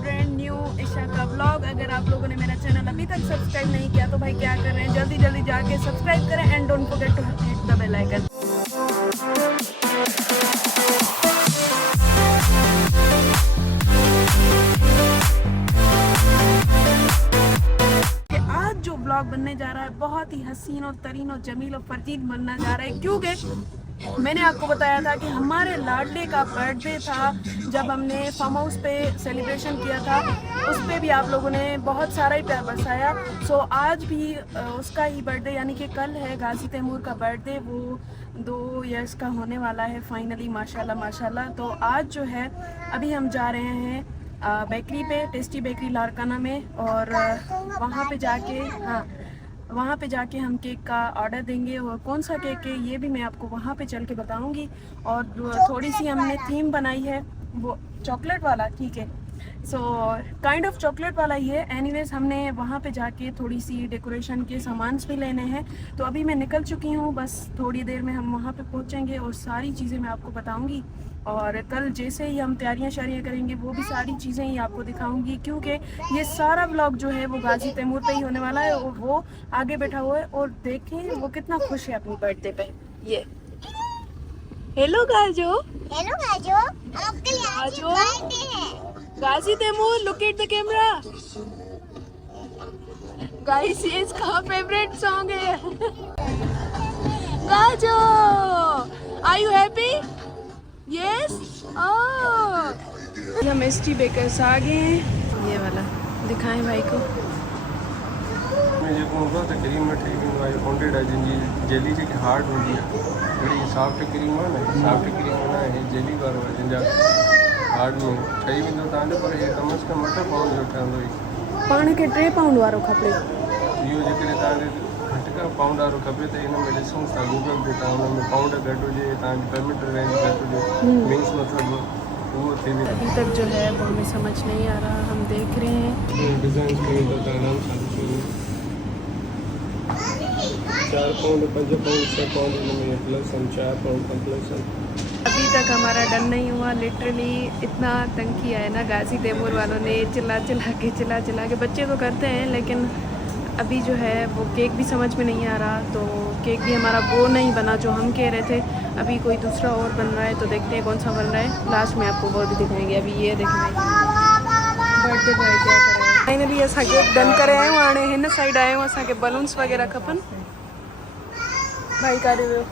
Brand new Isha का vlog. अगर आप लोगों ने मेरा चैनल अभी तक सब्सक्राइब नहीं किया तो भाई क्या कर रहे हैं, जल्दी जल्दी जाके सब्सक्राइब करें and don't forget to hit the bell icon. आज जो ब्लॉग बनने जा रहा है बहुत ही हसीन और तरीन और जमील और फरजीद बनना जा रहा है, क्योंकि मैंने आपको बताया था कि हमारे लाडले का बर्थडे था जब हमने फार्म हाउस पे सेलिब्रेशन किया था। उस पर भी आप लोगों ने बहुत सारा ही प्यार बरसाया। सो आज भी उसका ही बर्थडे यानी कि कल है गाजी तैमूर का बर्थडे। वो 2 इयर्स का होने वाला है फाइनली, माशाल्लाह माशाल्लाह। तो आज जो है अभी हम जा रहे हैं बेकरी पे, टेस्टी बेकरी लारकाना में, और वहाँ पे जाके वहाँ पे जाके हम केक का ऑर्डर देंगे। और कौन सा केक है ये भी मैं आपको वहाँ पे चल के बताऊँगी। और थोड़ी सी हमने थीम बनाई है वो चॉकलेट वाला, ठीक है, सो काइंड ऑफ चॉकलेट वाला ही है। एनीवेज हमने वहाँ पे जाके थोड़ी सी डेकोरेशन के सामान भी लेने हैं। तो अभी मैं निकल चुकी हूँ, बस थोड़ी देर में हम वहाँ पे पहुँचेंगे और सारी चीज़ें मैं आपको बताऊँगी। और कल जैसे ही हम तैयारियां करेंगे वो भी सारी चीज़ें ही आपको दिखाऊंगी, क्योंकि ये सारा व्लॉग जो है वो गाजी तैमूर पे ही होने वाला है। और वो आगे बैठा हुआ है और देखें वो कितना खुश है अपनी बर्थडे पे। ये हेलो गाजो, हेलो गाजो, आपके लिए आज बर्थडे है। Gazi Taimur, look at the camera guys, ये इसका फेवरेट सॉन्ग है। Gazo, are you happy? Yes. हम एसटी बेकर्स आ गए हैं। ये वाला दिखाएं भाई को। मुझे को बहुत क्रीम में ठीक है भाई, पॉइंटेड है जिंजी जेली से हार्ड हो गया, बड़ी सॉफ्ट क्रीम है ना, सॉफ्ट क्रीम है ना, ये जेली बार है जिंजा हार्ड में सही भी तो ताने पर ये कम से कम 8 पाउंड जो ठहंदो पाण के 3 पाउंड वारो खपे। इहो जेकॾहिं तव्हांखे घटि खां पाउंड वारो खपे त हिन में ॾिसूं था गूगल ते तव्हां हुन में पाउंड घटि हुजे, तव्हांजी पेमेंट रेंज घटि हुजे, मीन्स मतिलबु वो थी वेंदो। अभी तक जो है वो हमें समझ नहीं आ रहा, हम देख रहे हैं डिज़ाइन कयूं त तव्हां आराम सां ॾिसो 4 पाउंड 5 पाउंड 6 पाउंड हिन में प्लस आहिनि, 4 पाउंड का प्लस आहिनि। अभी तक हमारा डन नहीं हुआ। लिटरली इतना तंग किया है ना गाजी तैमूर वालों ने, चिल्ला चिल्ला के। बच्चे तो करते हैं लेकिन अभी जो है वो केक भी समझ में नहीं आ रहा। तो केक भी हमारा वो नहीं बना जो हम कह रहे थे, अभी कोई दूसरा और बन रहा है। तो देखते हैं कौन सा बन रहा है, लास्ट में आपको वो भी दिखाएंगे। अभी ये देखें बर्थडे बॉय क्या कर रहे हैं। फाइनली असां केक डन करे आहियूं, हाणे हिन साइड आहियूं, असांखे बलून्स वग़ैरह खपनि। भाई का रिव्यू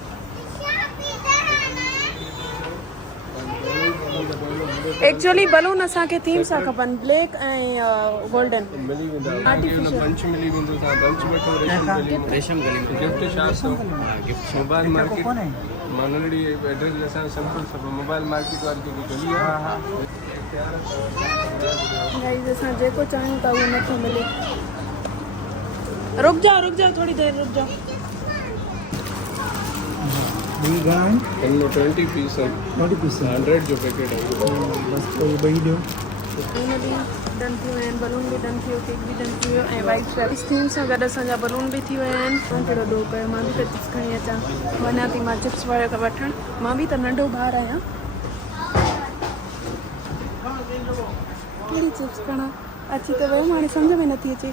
एक्चुअली बलून असांखे थीम सां खपनि, ब्लैक ऐं गोल्डन मिली वेंदा आर्टिफिशियल बंच मिली वेंदो, तव्हां बंच वठो, रेशम गली गिफ्ट छा गिफ्ट मोबाइल मार्केट मानड़ी एड्रेस असां सिंपल सब मोबाइल मार्केट वाली जेकी गली आहे गाइस, असां जेको चाहियूं था उहो नथो मिले। रुक जाओ थोड़ी देर रुक जाओ। इनमें 20 पीस है, 100 जो पैकेट है बस कोई बही ॾियो। डन थी विया आहिनि, बलून बि डन थी वियो, केक बि डन थी वियो ऐं वाइट स्ट्रैप्स थीम सां गॾु असांजा बलून बि थी विया आहिनि। मां कहिड़ो ॾोह कयो, मां बि त चिप्स खणी अचां, वञा थी मां चिप्स वठणु। मां बि त नंढो ॿार आहियां, कहिड़ी चिप्स खणा अची त वियो, हाणे सम्झ में नथी अचे।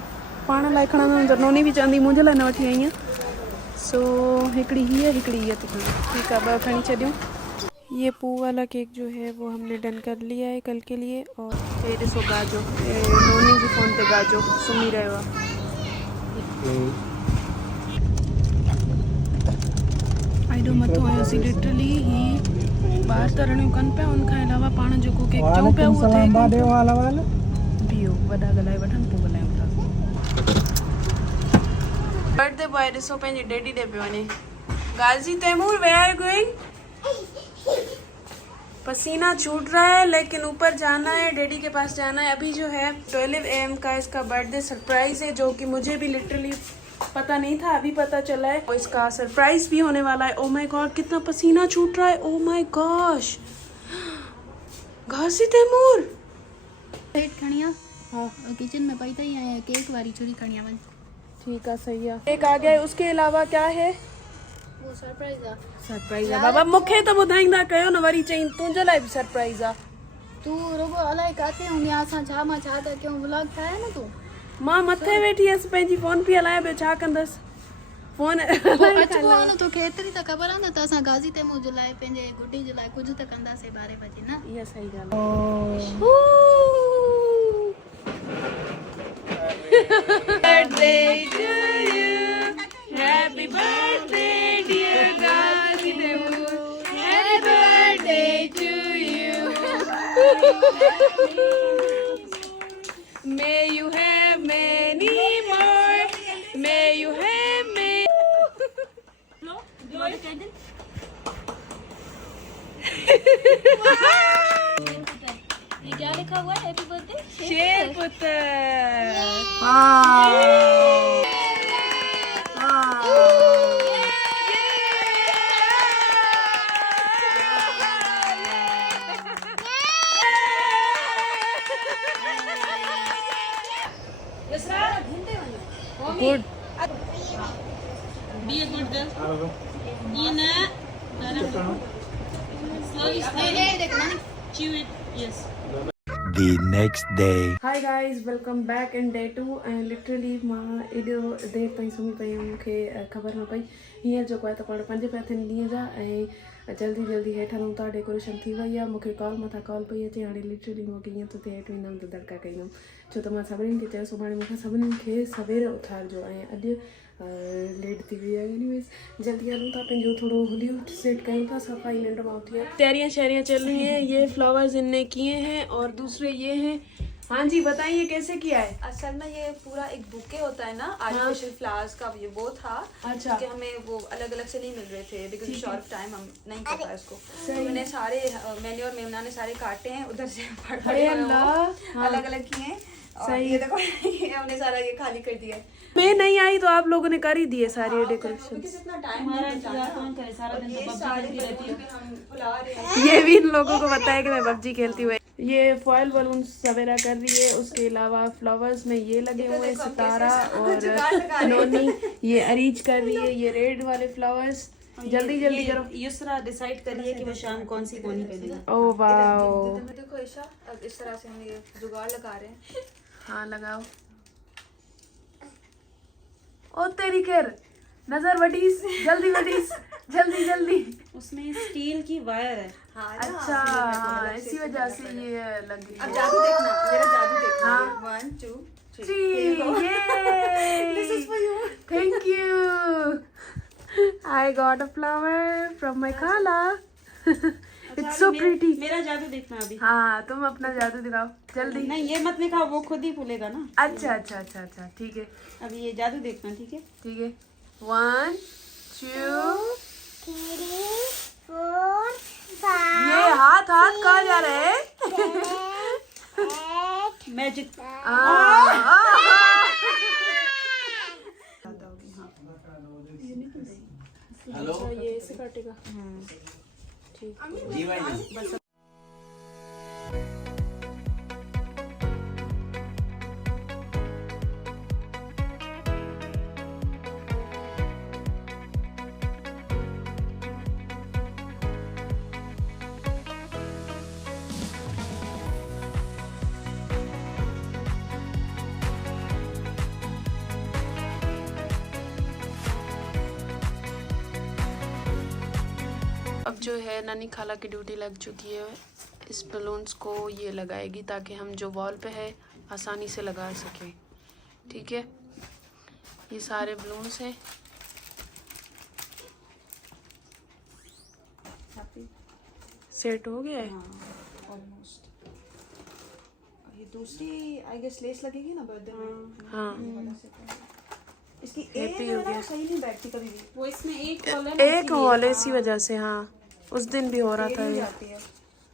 पाण लाइ खणंदमि त नोनी बि चवंदी मुंहिंजे लाइ न वठी आई आहियां। सो हिकिड़ी हीअ थी खणी, ठीकु आहे, 2 खणी छॾियूं। ये पू वाला केक जो है वो हमने डन कर लिया है कल के लिए। और ये ॾिसो गाजो, नोनी जी फ़ोन ते गाजो सुम्ही रहियो आहे। एॾो मथो आयोसीं, लिटरली ही ॿार तरणियूं कनि पिया, उनखां अलावा पाण जेको केक चऊं पिया उहो थिए। बीहो वॾा ॻाल्हाए वठनि पोइ ॻाल्हायूं था। बर्थडे बॉय ॾिसो पंहिंजे डैडी ॾे पियो वञे। Gazi Taimur, where are you going? पसीना छूट रहा है लेकिन ऊपर जाना है, डैडी के पास जाना है। अभी जो है 12 AM का इसका बर्थडे सरप्राइज है, जो कि मुझे भी लिटरली पता नहीं था, अभी पता चला है। और इसका सरप्राइज भी होने वाला है। ओ माय गॉड, कितना पसीना छूट रहा है, oh my gosh. Gazi Taimur plate खणिया, हाँ किचन में पई थई ऐं केक वारी छुरी खणिया वञ। ठीक है, सही है। एक आ गया है, उसके अलावा क्या है? वो सरप्राइज है बाबा मूंखे तो ॿुधाईंदा कयो न, वरी चई तुंहिंजे लाइ बि सरप्राइज आहे। तू रुगो अलाए काथे हूंदी असां छा मां छा था कयूं व्लॉग ठाहे न तू मां मथे वेठी हुअसि पंहिंजी फोन पई हलायां ॿियो छा कंदसि फोन अचबो आहे न तोखे एतिरी त ख़बर आहे न त असां गाज़ी तैमूर जे लाइ पंहिंजे गुड्डी जे लाइ कुझु त कंदासीं 12 बजे न इहा सही ॻाल्हि आहे Happy birthday dear Gazi Temur. Happy birthday to you. May you have many more. May you have many. ये क्या लिखा हुआ है हैप्पी बर्थडे शेर पुत्र. Good. Be a good girl. Ina. Slowly, slowly. Chew it. Yes. The next day. Hi guys, welcome back in day 2 and literally मां एॾो देरि ताईं सुम्ही पई हुयमि मूंखे ख़बर न पई हींअर जेको आहे त पाण 5 पिया थियनि ॾींहं जा ऐं जल्दी जल्दी हेठि हलूं था डेकोरेशन थी वई आहे मूंखे कॉल मथां कॉल पई अचे हाणे लिटरली मूंखे ईअं थो थिए हेठि वेंदमि त दड़का कंदमि छो त मां सभिनीनि खे चयो सुभाणे मूंखे सभिनीनि खे सवेर उथारिजो ऐं अॼु लेट थी वई आहे एनीवेज़ जल्दी हलूं था पंहिंजो थोड़ो हुलियो सेट कयूं था सफाई निंड मां उठी है तैयारियां शहरियाँ चल रही हैं ये फ्लावर्स इनने किए हैं और दूसरे ये हैं हाँ जी बताइए कैसे किया है असल में ये पूरा एक बुके होता है ना आर्टिफिशियल फ्लावर्स का ये वो था अच्छा कि हमें वो अलग अलग से नहीं मिल रहे थे बिकॉज शॉर्ट टाइम हम नहीं कर पाए उसको तो मैंने सारे मैंने और मेमना ने सारे काटे हैं उधर से अरे अल्लाह अलग अलग किए हैं और ये देखो ये हमने सारा ये खाली कर दिया है मैं नहीं आई तो आप लोगों ने कर ही दिए सारे डेकोरेशन इतना टाइम सारा दिन तो पबजी खेलती रहती है हम बुला रहे हैं ये भी इन लोगों को बताया कि मैं पबजी खेलती हुई ये फॉयल बलून वगैरह कर रही है उसके अलावा फ्लावर्स में ये लगे हुए हैं सितारा और नोनी ये अरेंज कर रही है ये रेड वाले फ्लावर्स जल्दी जल्दी करो युसरा डिसाइड करिए कि वो शाम कौन सी पोनी पहनेगा ओ वाओ देखो ईशा अब इस तरह से हम ये जुगाड़ लगा रहे हैं हाँ लगाओ ओ तेरी खैर नजर बटीस जल्दी जल्दी जल्दी उसमें स्टील की वायर है अच्छा हाँ इसी वजह से ये लग रही अब है जादू देखना मेरा जादू देखना 1 2 3 This is for you. Thank you. I got a flower from my khala. It's so pretty. मेरा जादू देखना अभी हाँ तुम अपना जादू दिखाओ जल्दी नहीं ये मत दिखाओ वो खुद ही फूलेगा ना अच्छा ठीक है अभी ये जादू देखना ठीक है 1 2 ये हाथ कहाँ जा रहे हैं मैजिक हेलो ये ऐसे काटेगा जी भाई अब जो है नानी खाला की ड्यूटी लग चुकी है इस बलून्स को ये लगाएगी ताकि हम जो वॉल पे है आसानी से लगा सकें ठीक है ये सारे बलून्स हैं सेट हो गया है ऑलमोस्ट ये दूसरी आई गेस लेस लगेगी ना बर्थडे में हाँ इसकी हैप्पी हो गया सही नहीं बैठती कभी भी वो इसमें एक हॉल है इसी वजह से हाँ उस दिन भी हो रहा था ये जाती है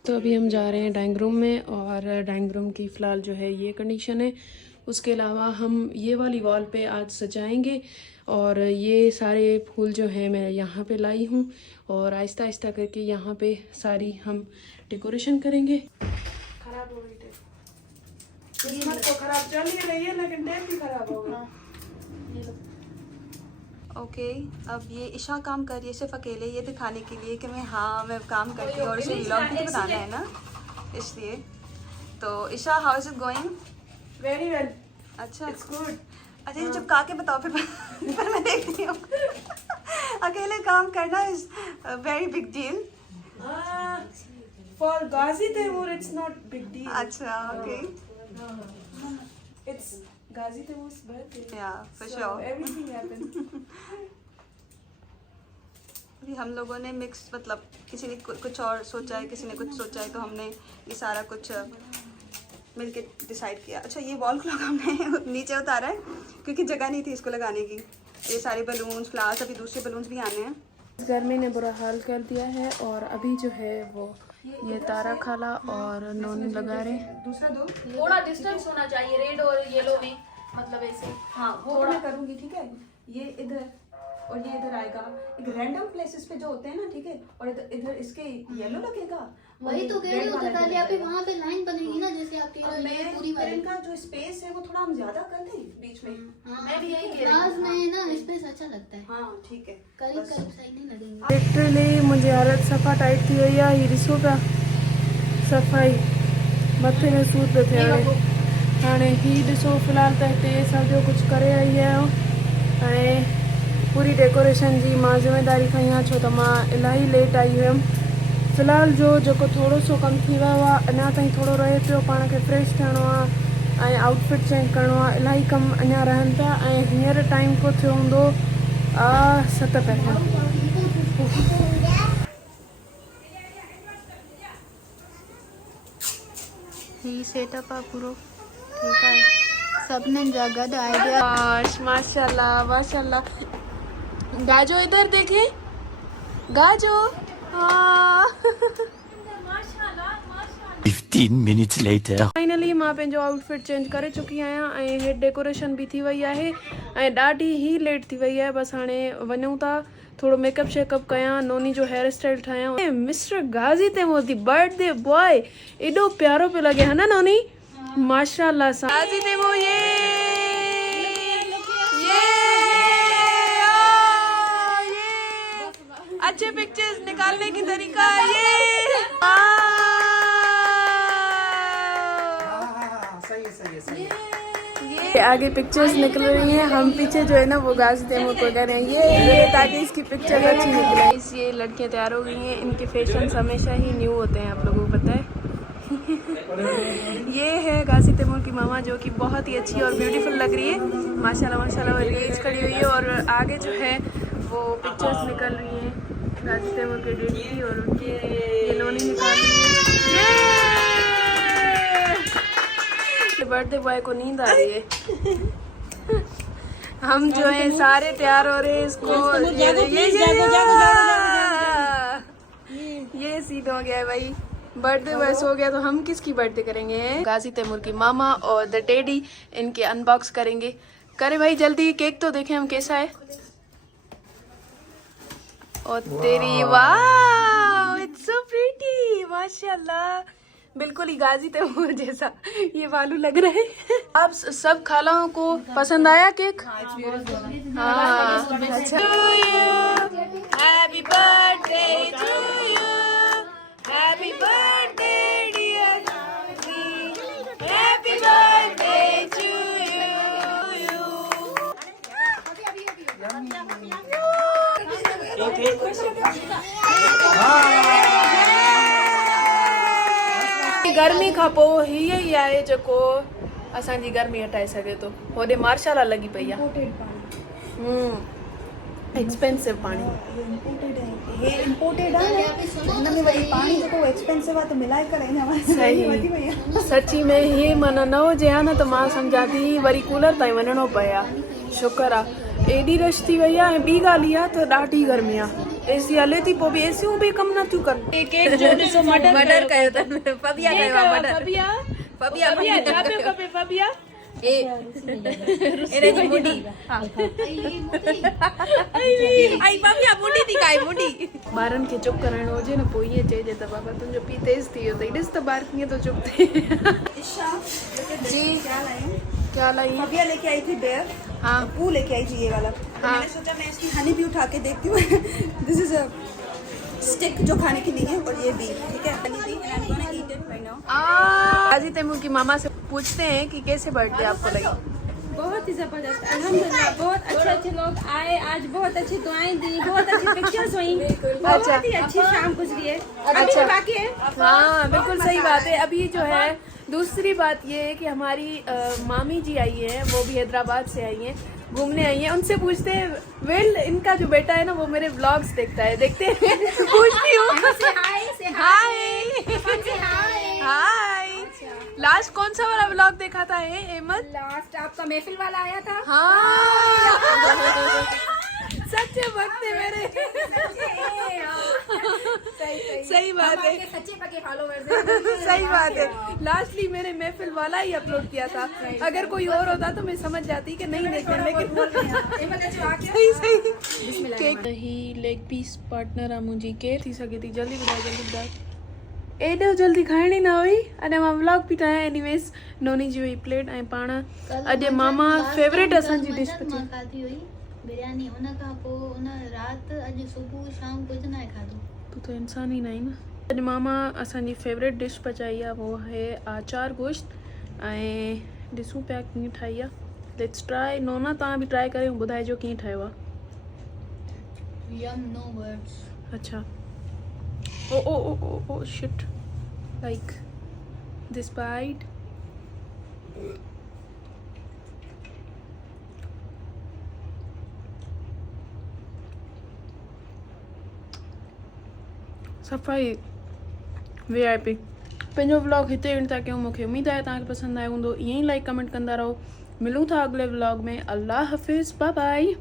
तो अभी हम जा रहे हैं डाइनिंग रूम में और डाइनिंग रूम की फ़िलहाल जो है ये कंडीशन है उसके अलावा हम ये वाली वॉल पे आज सजाएंगे और ये सारे फूल जो हैं मैं यहाँ पे लाई हूँ और आहिस्ता आहिस्ता करके यहाँ पे सारी हम डेकोरेशन करेंगे खराब हो गई किस्मत तो खराब चल ही रही है लेकिन डेट भी खराब हो गई ओके अब ये ईशा काम कर रही है सिर्फ अकेले ये दिखाने के लिए कि मैं काम करती हूँ और उसे व्लॉग भी तो बनाना है ना इसलिए तो Isha, how is it going? Very well, अच्छा, इट्स गुड। अच्छा ये चिपका के बताओ फिर फिर मैं देखती हूँ। अकेले काम करना is very big deal. For Ghazi Taimur it's not big deal. अच्छा, okay, it's Ghazi Taimur's birthday. या for So sure. everything happened. अभी हम लोगों ने मिक्स, मतलब किसी ने कुछ और सोचा है, किसी ने कुछ सोचा है, तो हमने ये सारा कुछ मिलके डिसाइड किया। अच्छा, ये वॉल क्लॉक हमने नीचे उतारा है क्योंकि जगह नहीं थी इसको लगाने की। ये सारे बलून्स, फ्लावर्स, अभी दूसरे बलून्स भी आने हैं। गर्मी ने बुरा हाल कर दिया है और अभी जो है वो ये तारा खाला और नोनी लगा रहे हैं। दूसरा दो, थोड़ा डिस्टेंस होना चाहिए रेड और येलो में, मतलब ऐसे। हाँ वो मैं करूँगी, ठीक है। ये इधर और ये इधर आएगा, एक रैंडम प्लेसेस पे जो होते हैं ना, ठीक है। और इधर इधर इसके येलो लगेगा। वही तो कह रही हूँ, तो पहले आप वहाँ पे लाइन बनेगी ना, जैसे आपकी और ये मैं पूरी वाली। इनका जो स्पेस है वो थोड़ा हम ज्यादा कर दें बीच में। मैं भी यही कह रही हूँ, में ना स्पेस अच्छा लगता है। हाँ ठीक है। करीब करीब सही नहीं लगेंगे। लिटरली मुझे हालत सफ़ा टाइट थी हुई आहे। हीअ ॾिसो पिया सफ़ाई मथे में सूर पियो थिए हाणे। हाणे हीअ ॾिसो फ़िलहाल त हिते सॼो कुझु करे आई आहियां ऐं पूरी डेकोरेशन जी मां ज़िम्मेदारी खई आहे, छो त मां इलाही लेट आई हुयमि। फ़िलहाल जो जेको थोरो सो कमु थी वियो आहे, अञा ताईं थोरो रहे पियो। पाण खे फ्रेश थियणो आहे ऐं आउटफिट चेंज करिणो आहे। इलाही कमु अञा रहनि पिया ऐं हींअर टाइम को थियो हूंदो 7 पहिरियों। ही सेटअप आहे पूरो, ठीकु आहे। सभिनीनि जा गॾु आइडिया। माशाल्लाह माशाल्लाह। गाजो इधर देखे, गाजो। हाँ 15 minutes later. फाइनली मां पंहिंजो आउटफिट चेंज करे चुकी आहियां ऐं हेड डेकोरेशन भी थी वई आहे ऐं ॾाढी ई लेट थी वई आहे। बसि हाणे वञूं था, थोरो मेकअप शेकअप कयां, नोनी जो हेयर स्टाइल ठाहियां। मिस्टर गाजी तैमूर दी बर्थडे बॉय एॾो प्यारो पियो लॻे, है ना नोनी? माशाल्लाह सां गाजी तैमूर ये अच्छे पिक्चर्स निकालने की तरीका ये। ये आगे पिक्चर्स निकल रही हैं, हम पीछे जो है ना वो गाजी तैमूर को कर रहे हैं ये ताकि इसकी पिक्चर अच्छी निकले। ये लड़कियां तैयार हो गई हैं, इनके फैशन हमेशा ही न्यू होते हैं, आप लोगों को पता है। ये है गाजी तैमूर की मामा जो कि बहुत ही अच्छी और ब्यूटीफुल लग रही है, माशाल्लाह माशाल्लाह। रेंज खड़ी हुई है और आगे जो है वो पिक्चर्स निकल रही हैं गाजी तैमूर के डेट की और उनकी ये नोनी निकाल रही है। बर्थडे बॉय को नींद आ रही है। हम जो है सारे तैयार हो रहे हैं इसको। ये सीन हो गया है भाई, बर्थडे बॉय हो गया तो हम किसकी बर्थडे करेंगे? गाजी तैमूर की मामा और द डैडी इनके अनबॉक्स करेंगे। करे भाई जल्दी, केक तो देखें हम कैसा है। और तेरी वाह, इट्स सो प्रीटी, माशाल्लाह, बिल्कुल ही गाजी तैमूर जैसा ये बालू लग रहे हैं। आप सब खालाओं को पसंद आया केक? हाँ, अच्छा। Happy birthday to you, happy birthday dear Ghazi, happy birthday to you. गर्मी खां पोइ हीअ ई आहे जेको असांजी गर्मी हटाए सघे थो। होॾे मार्शाला लॻी पई आहे, एक्सपेंसिव पाणी। हे इम्पोर्टेड आहे, हुन में वरी पाणी जेको एक्सपेंसिव आहे त मिलाए करे हिन सही, सची में ही माना न हुजे हा न त मां सम्झां थी वरी कूलर ताईं वञिणो पए हा। शुक्र आहे एॾी रश थी वई आहे। ऐं ॿी ॻाल्हि इहा त ॾाढी गर्मी आहे, एसी हले थी पोइ बि एसियूं बि कमु नथियूं कनि। केक जो ॾिसो मर्डर कयो अथनि, फबिया कयो आहे मर्डर। फबिया छा पियो खपे फबिया? एरे जी मुंडी, हां आई फबिया मुंडी थी खाए, मुंडी। ॿारनि खे चुप कराइणो हुजे न पोइ ईअं चइजे त बाबा तुंहिंजो पीउ तेज़ थी वियो अथई, ॾिस त ॿार कीअं थो चुप थिए। जी क्या लाई? फबिया लेके आई थी बेयर, हाँ पू लेके आई थी ये वाला। तो मैंने सोचा मैं इसकी हनी भी उठा के देखती हूँ। दिस इज अ स्टिक जो खाने की नहीं है और ये भी ठीक है। हनी भी, and I'm gonna eat it right now। आज गाजी तैमूर की मामा से पूछते हैं कि कैसे बर्थडे आपको लगी। बहुत ही जबरदस्त, अल्हम्दुलिल्लाह। बहुत अच्छे लोग आए आज, बहुत अच्छी दुआएं दी, बहुत अच्छी पिक्चर्स हुई, बहुत ही अच्छी शाम गुजरी है। अभी भी बाकी है। हाँ बिल्कुल सही बात है। अभी जो है दूसरी बात ये है कि हमारी मामी जी आई है, वो भी हैदराबाद से आई हैं, घूमने आई हैं। उनसे पूछते हैं, वेल इनका जो बेटा है ना वो मेरे व्लॉग्स देखता है, देखते हैं। पूछती हूँ हाय। लास्ट कौन सा वाला व्लॉग देखा था अहमद? लास्ट आपका महफिल वाला आया था। हाँ सच्चे भक्त है मेरे। सही बात है, सच्चे पक्के फॉलोअर्स सही बात है। लास्टली मैंने महफिल वाला ही अपलोड किया था। अगर कोई और होता तो मैं समझ जाती कि नहीं देखना, लेकिन सही सही केक ही लेग पीस पार्टनर आ मुंहिंजी केर थी सघे थी। जल्दी ॿुधाए, जल्दी ॿुधाए। एॾो जल्दी खाइणी न हुई। अॼु मां व्लॉग बि ठाहियां। एनीवेज़ नोनी जी हुई प्लेट ऐं पाण अॼु मामा फेवरेट असांजी डिश पची खाधी हुई बिरयानी, उन खां पोइ उन राति अॼु सुबुह शाम कुझु न खाधो। तू तो इंसान ही नहीं ना। अॼु मामा असांजी फेवरेट डिश पचाई आहे, वो है आचार गोश्त। ऐं ॾिसूं पिया कीअं ठाही आहे। Let's try. नोना तव्हां बि ट्राई करे ॿुधाइजो कीअं ठाहियो आहे। Yum no words. अच्छा oh oh oh oh oh shit, like this bite. सफ़ाई VIP। पंहिंजो व्लॉग हिते एंड था कयूं। मूंखे उमेद आहे तव्हांखे पसंदि आयो हूंदो। ईअं ई लाइक कमेंट कंदा रहो। मिलूं था अगले व्लॉग में। अल्लाह हाफ़िज़, बाय बाय।